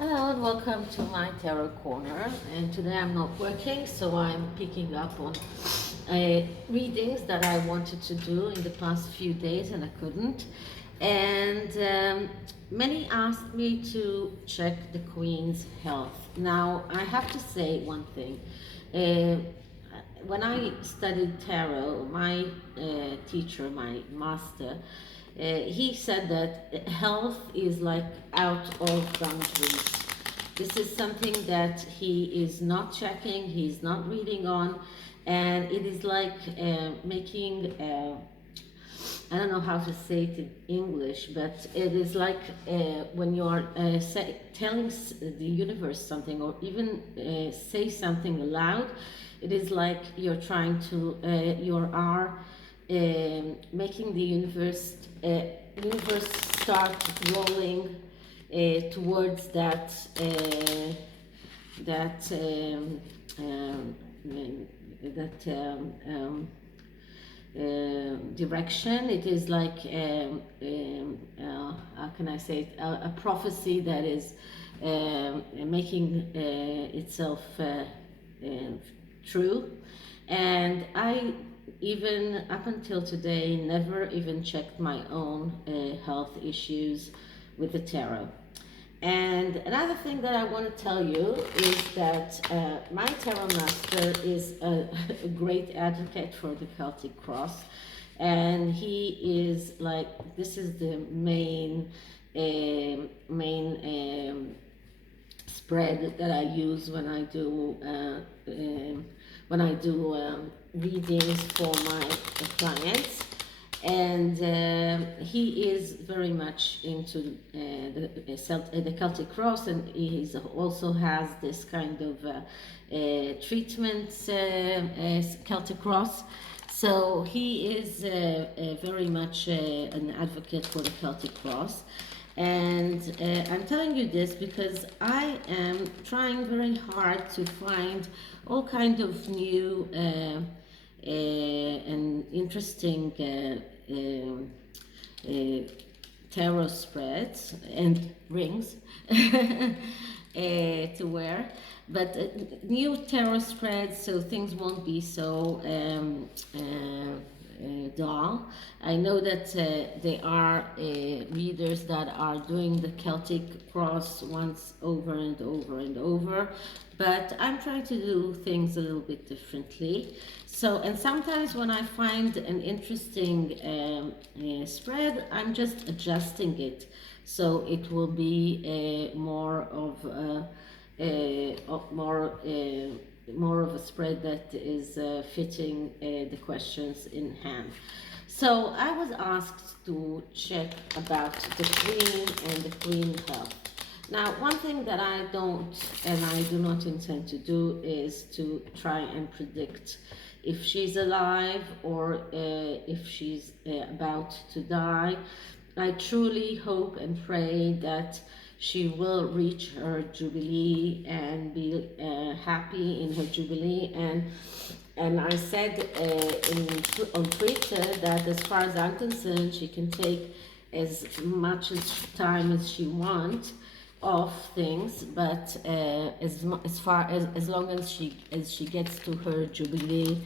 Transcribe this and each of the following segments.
Hello and welcome to my tarot corner. And today I'm not working, so I'm picking up on readings that I wanted to do in the past few days and I couldn't. And many asked me to check the Queen's health. Now, I have to say one thing. Uh, when I studied tarot, my teacher, my master, he said that health is like out of boundaries. This is something that he is not checking, he's not reading on, and it is like making, I don't know how to say it in English, but it is like when you are telling the universe something or even say something aloud, it is like you're trying to, you are making the universe start rolling towards that um, that direction. It is like how can I say it? A prophecy that is making itself true. And I even up until today never even checked my own health issues with the tarot. And another thing that I want to tell you is that my tarot master is a great advocate for the Celtic cross, and he is like, this is the main spread that I use when I do readings for my clients. And he is very much into the Celtic cross, and he also has this kind of treatment, Celtic cross. So he is very much an advocate for the Celtic cross. And I'm telling you this because I am trying very hard to find all kind of new and interesting tarot spreads and rings to wear, but new tarot spreads, so things won't be so dull. I know that there are readers that are doing the Celtic cross once over and over and over, but I'm trying to do things a little bit differently. So, and sometimes when I find an interesting spread, I'm just adjusting it so it will be more of more of a spread that is fitting the questions in hand. So I was asked to check about the Queen and the Queen health. Now, one thing that I don't and I do not intend to do is to try and predict if she's alive or if she's about to die. I truly hope and pray that she will reach her jubilee and be happy in her jubilee. And I said on Twitter that as far as I'm concerned, she can take as much time as she wants off things, but as long as she gets to her jubilee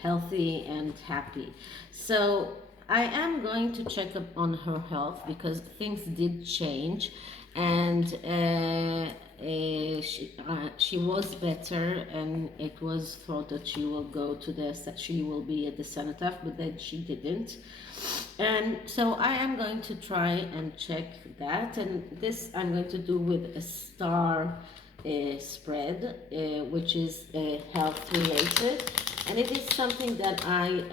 healthy and happy. So I am going to check up on her health because things did change, and she was better, and it was thought that she will be at the cenotaph, but then she didn't. And so I am going to try and check that, and this I'm going to do with a star spread, which is health related, and it is something that I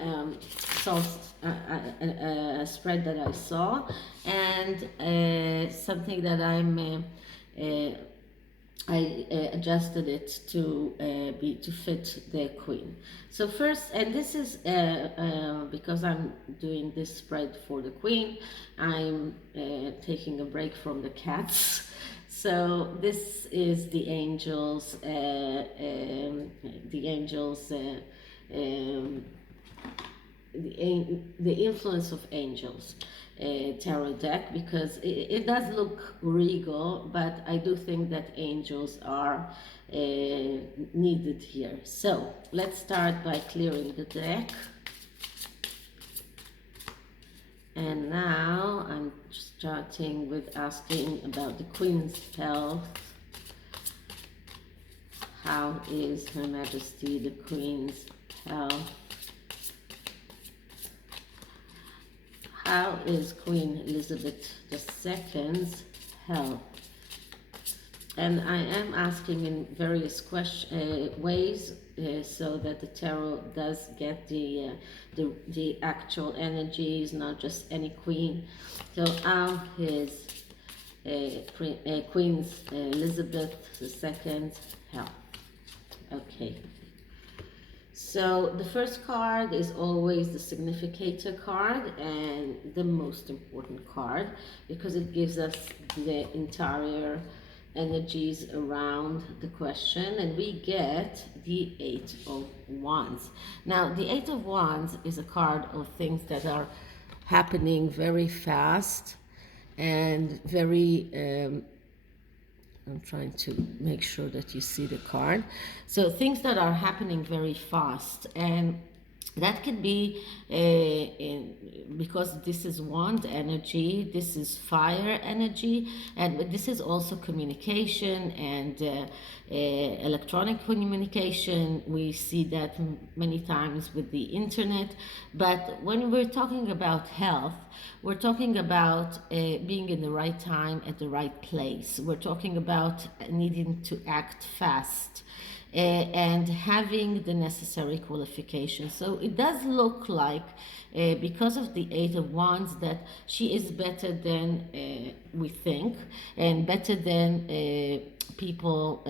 saw, a spread that I saw, and something that I adjusted it to fit the Queen. So first, and this is because I'm doing this spread for the Queen, I'm taking a break from the cats. So this is the angels, the influence of angels tarot deck, because it does look regal, but I do think that angels are needed here. So let's start by clearing the deck. And now I'm starting with asking about the Queen's health. How is Her Majesty the Queen's health? How is Queen Elizabeth II's health? And I am asking in various ways, so that the tarot does get the actual energies, not just any queen. So how is Queen Elizabeth II's health? Okay. So the first card is always the Significator card, and the most important card, because it gives us the entire energies around the question, and we get the Eight of Wands. Now, the Eight of Wands is a card of things that are happening very fast and very I'm trying to make sure that you see the card. So things that are happening very fast, and that could be because this is wand energy, this is fire energy, and this is also communication and electronic communication. We see that many times with the internet. But when we're talking about health, we're talking about being in the right time at the right place. We're talking about needing to act fast. And having the necessary qualifications. So it does look like, because of the Eight of Wands, that she is better than we think, and better than people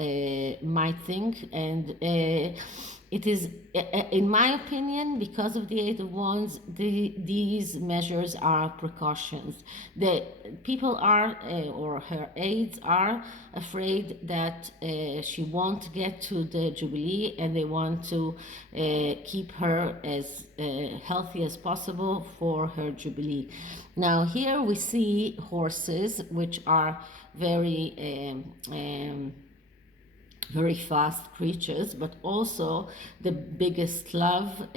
might think. And it is, in my opinion, because of the Eight of Wands, these measures are precautions. The people are, or her aides are, afraid that she won't get to the Jubilee, and they want to keep her as healthy as possible for her Jubilee. Now here we see horses, which are very fast creatures, but also the biggest love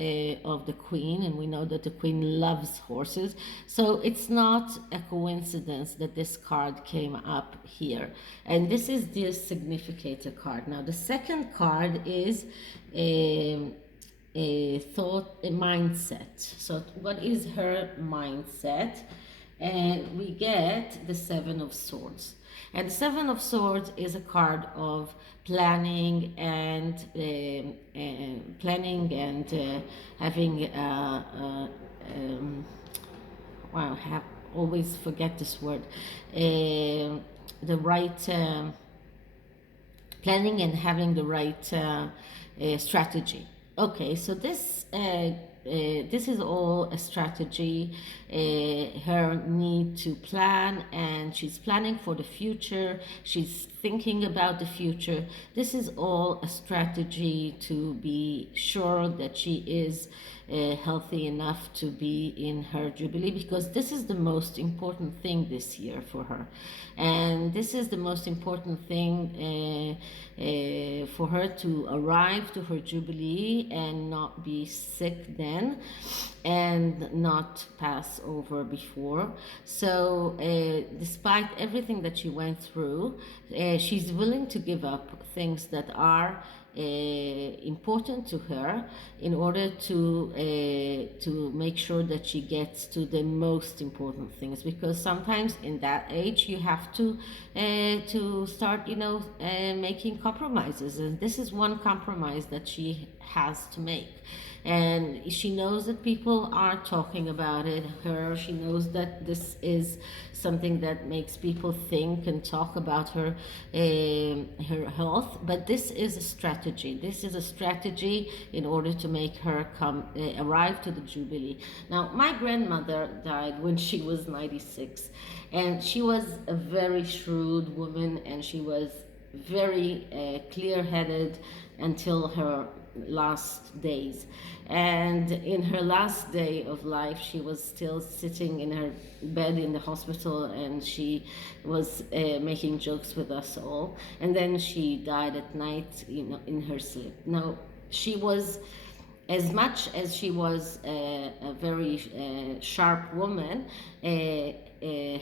of the Queen, and we know that the Queen loves horses. So it's not a coincidence that this card came up here. And this is the Significator card. Now the second card is a mindset. So what is her mindset? And we get the Seven of Swords. And the Seven of Swords is a card of planning and having always forget this word, the right planning and having the right strategy. Okay, so this is all a strategy, her need to plan, and she's planning for the future, she's thinking about the future. This is all a strategy to be sure that she is healthy enough to be in her Jubilee, because this is the most important thing this year for her. And this is the most important thing for her to arrive to her Jubilee and not be sick then, and not pass over before. So despite everything that she went through, she's willing to give up things that are important to her in order to make sure that she gets to the most important things, because sometimes in that age you have to start making compromises, and this is one compromise that she has to make. And she knows that people are talking about she knows that this is something that makes people think and talk about her health, but this is a strategy. This is a strategy in order to make her arrive to the Jubilee. Now, my grandmother died when she was 96, and she was a very shrewd woman, and she was very clear-headed until her last days. And in her last day of life, she was still sitting in her bed in the hospital, and she was making jokes with us all. And then she died at night, in her sleep. Now, she was, as much as she was a very sharp woman,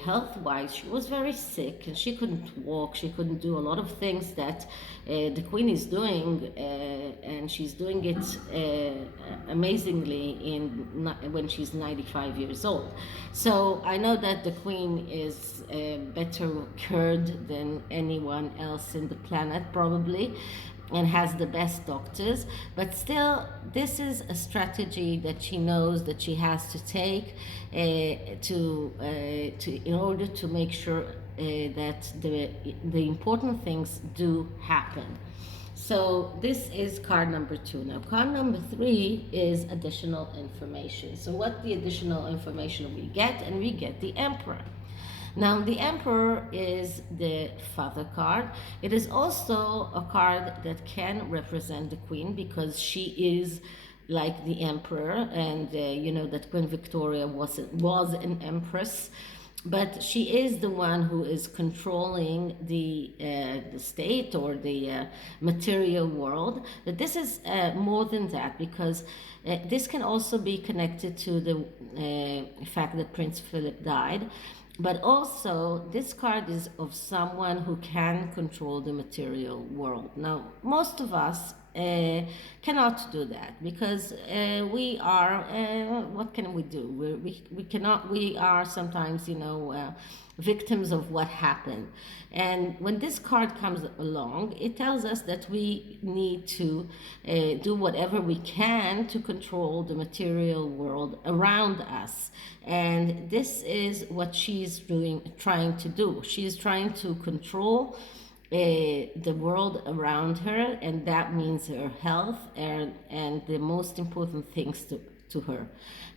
health-wise, she was very sick, and she couldn't walk. She couldn't do a lot of things that the queen is doing, and she's doing it amazingly when she's 95 years old. So I know that the queen is better cured than anyone else in the planet, probably, and has the best doctors, but still, this is a strategy that she knows that she has to take in order to make sure that the important things do happen. So this is card number 2. Now, card number 3 is additional information. So what the additional information we get? And we get the Emperor. Now, the Emperor is the father card. It is also a card that can represent the Queen, because she is like the Emperor, and you know that Queen Victoria was an empress, but she is the one who is controlling the state or the material world. But this is more than that, because this can also be connected to the fact that Prince Philip died. But also, this card is of someone who can control the material world. Now, most of us cannot do that, because we are, what can we do? We cannot, we are sometimes, victims of what happened. And when this card comes along, it tells us that we need to do whatever we can to control the material world around us. And this is what she's trying to do. She's trying to control the world around her, and that means her health and the most important things to her.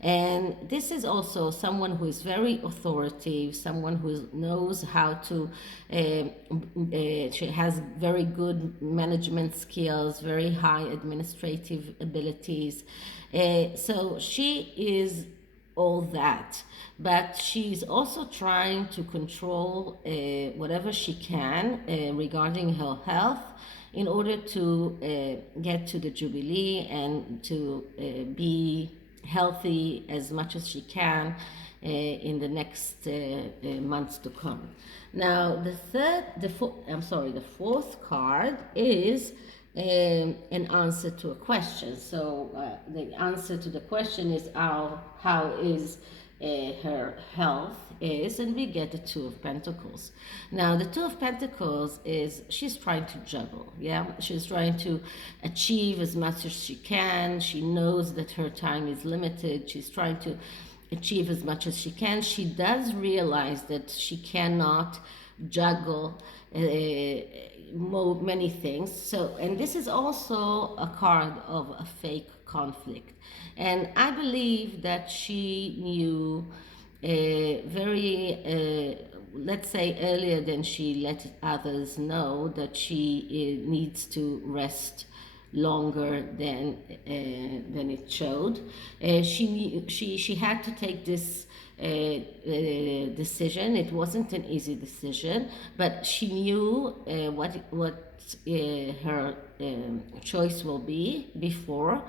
And this is also someone who is very authoritative, someone who knows how to, she has very good management skills, very high administrative abilities. So she is all that, but she's also trying to control whatever she can regarding her health, in order to get to the Jubilee and to be healthy as much as she can in the next months to come. Now, the fourth card is an answer to a question. So the answer to the question is how is her health is, and we get the Two of Pentacles. Now, the Two of Pentacles is she's trying to juggle. Yeah, she's trying to achieve as much as she can. She knows that her time is limited. She's trying to achieve as much as she can. She does realize that she cannot juggle many things. So, and this is also a card of a fake conflict. And I believe that she knew let's say earlier than she let others know, that she needs to rest longer than it showed. She had to take this decision. It wasn't an easy decision, but she knew what her choice will be before.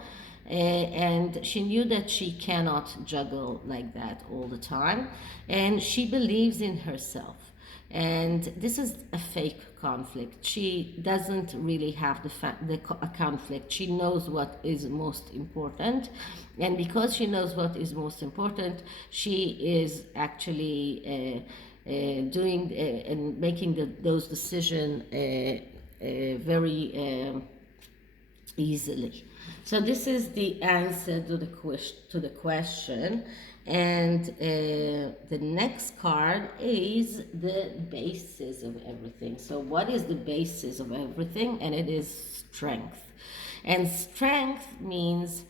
And she knew that she cannot juggle like that all the time, and she believes in herself. And this is a fake conflict. She doesn't really have a conflict. She knows what is most important, and because she knows what is most important, she is actually doing and making those decisions very easily. So this is the answer to the question. And the next card is the basis of everything. So what is the basis of everything? And it is strength. And strength means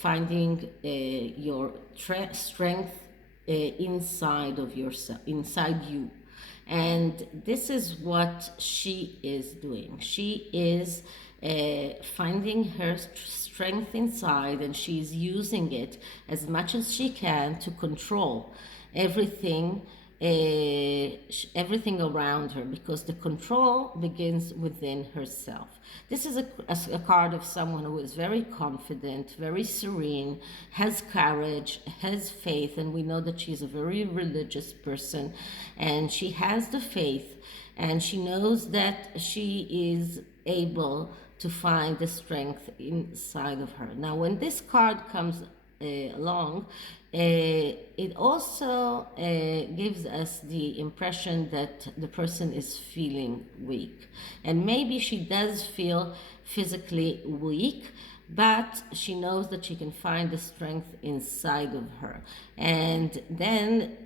finding your strength inside of yourself, inside you. And this is what she is doing. She is finding her strength inside, and she's using it as much as she can to control everything, everything around her, because the control begins within herself. This is a card of someone who is very confident, very serene, has courage, has faith, and we know that she's a very religious person, and she has the faith, and she knows that she is able to find the strength inside of her. Now, when this card comes along, it also gives us the impression that the person is feeling weak. And maybe she does feel physically weak, but she knows that she can find the strength inside of her. And then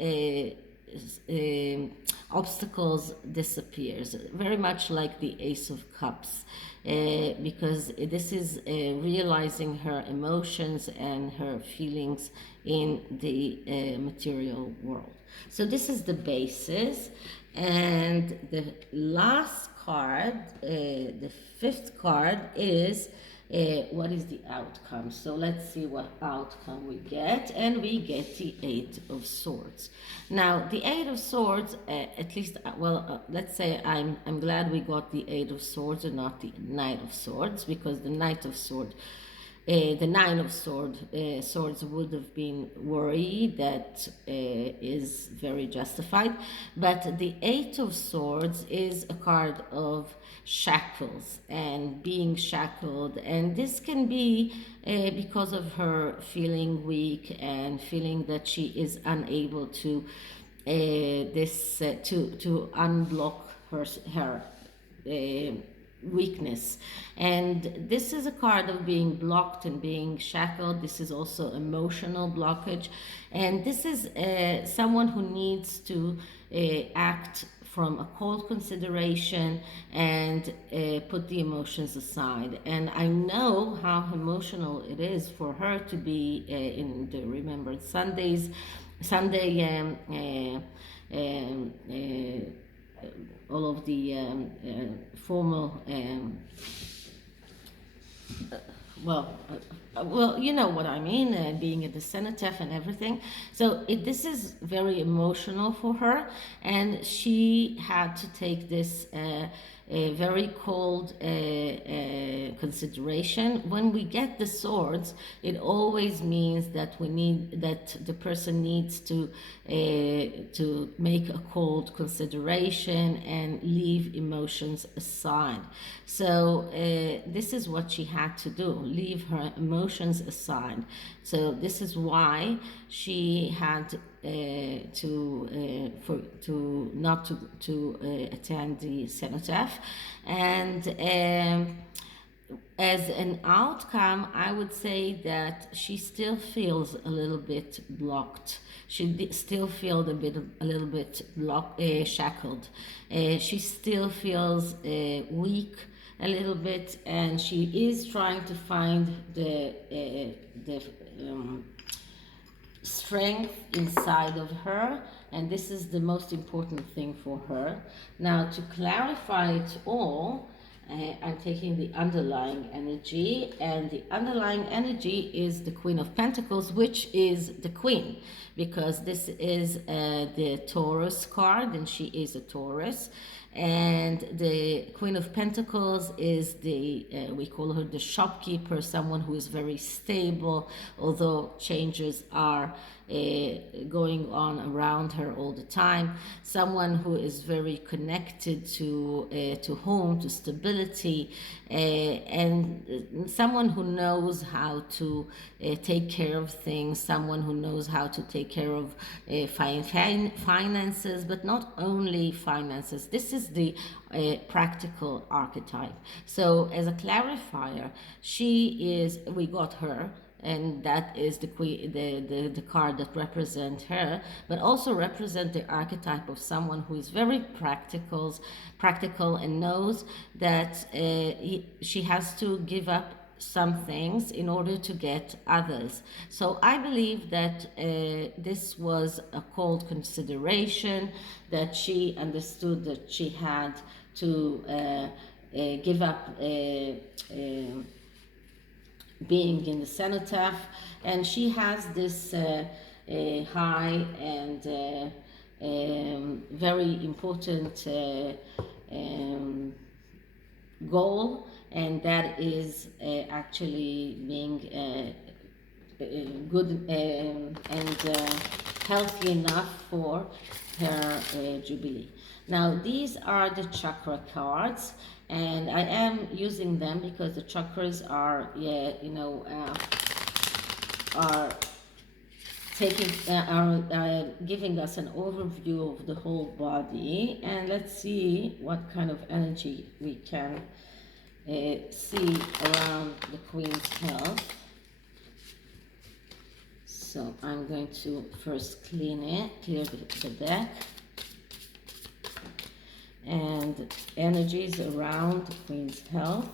obstacles disappears, very much like the Ace of Cups, because this is realizing her emotions and her feelings in the material world. So this is the basis. And the last card, the fifth card, is what is the outcome. So let's see what outcome we get. And we get the Eight of Swords. Now, the Eight of Swords, at least, let's say I'm glad we got the Eight of Swords and not the Knight of Swords, because the Knight of Swords, the Nine of Swords would have been worried. That is very justified. But the Eight of Swords is a card of shackles and being shackled, and this can be because of her feeling weak and feeling that she is unable to to unblock her weakness. And this is a card of being blocked and being shackled. This is also emotional blockage, and this is someone who needs to act from a cold consideration and put the emotions aside. And I know how emotional it is for her to be in the Remembered Sunday all of the formal well, you know what I mean, being at the cenotaph and everything. So this is very emotional for her, and she had to take this a very cold consideration. When we get the swords, it always means that the person needs to make a cold consideration and leave emotions aside. So this is what she had to do, leave her emotions aside. So this is why she had to attend the cenotaph. And as an outcome, I would say that she still feels a little bit blocked. She still feels a little bit shackled. She still feels weak a little bit, and she is trying to find the strength inside of her, and this is the most important thing for her. Now, to clarify it all, I'm taking the underlying energy, and the underlying energy is the Queen of Pentacles, which is the Queen, because this is the Taurus card, and she is a Taurus. And the Queen of Pentacles is we call her the shopkeeper, someone who is very stable, although changes are going on around her all the time. Someone who is very connected to home, to stability, and someone who knows how to take care of things, someone who knows how to take care of finances, but not only finances. This is the practical archetype. So as a clarifier, we got her, and that is the queen, the card that represents her, but also represent the archetype of someone who is very practical and knows that she has to give up some things in order to get others. So I believe that this was a cold consideration, that she understood that she had to give up being in the cenotaph, and she has this high and very important goal, and that is actually being good and healthy enough for her Jubilee. Now these are the chakra cards, and I am using them because the chakras are, are taking are giving us an overview of the whole body. And let's see what kind of energy we can see around the Queen's health. So I'm going to first clear the deck, and energies around the Queen's health,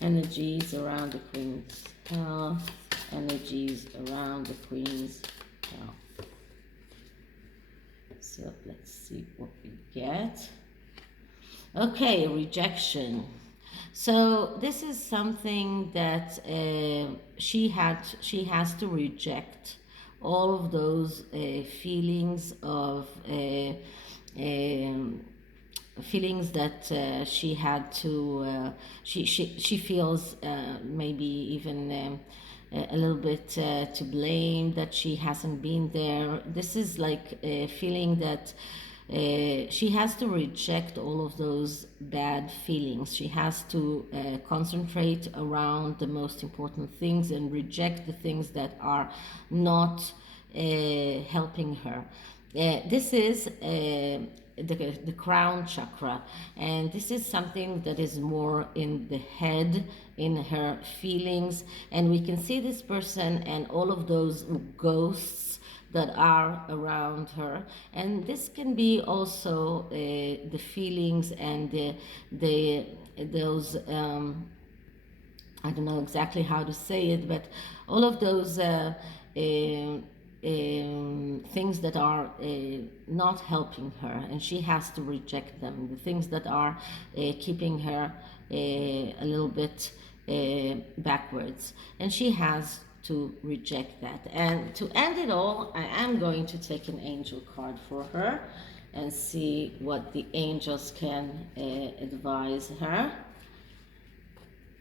energies around the Queen's health, energies around the Queen's health. So let's see what we get. Okay, rejection. So this is something that she has to reject all of those feelings of feelings that she had to she feels maybe even a little bit to blame, that she hasn't been there. This is like a feeling that she has to reject all of those bad feelings. She has to concentrate around the most important things and reject the things that are not helping her. This is the crown chakra, and this is something that is more in the head, in her feelings, and we can see this person and all of those ghosts that are around her. And this can be also the feelings and those I don't know exactly how to say it, but all of those things that are not helping her, and she has to reject them. The things that are keeping her a little bit backwards, and she has to reject that. And to end it all, I am going to take an angel card for her and see what the angels can advise her.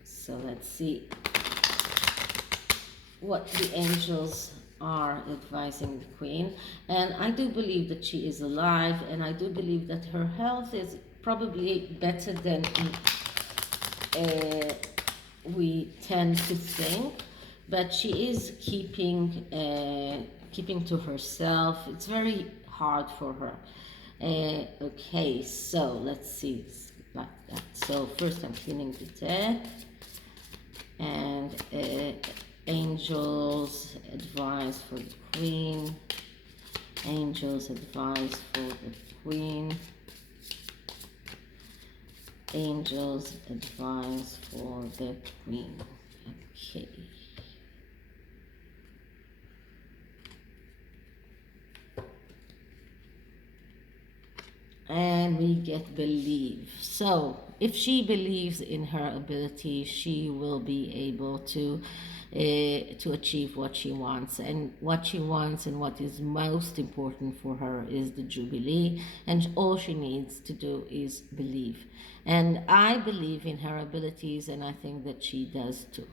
So let's see what the angels are advising the Queen. And I do believe that she is alive, and I do believe that her health is probably better than we tend to think, but she is keeping to herself. It's very hard for her. Okay, so let's see, like that. So first I'm cleaning the deck, and angels advice for the Queen. Angels advice for the Queen. Angels advice for the Queen. Okay. And we get believe. So if she believes in her ability, she will be able to achieve what she wants. And what she wants and what is most important for her is the Jubilee, and all she needs to do is believe. And I believe in her abilities, and I think that she does too.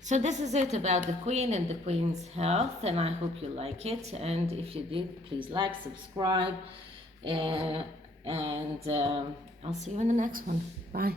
So this is it about the Queen and the Queen's health, and I hope you like it. And if you did, please like, subscribe, and I'll see you in the next one. Bye.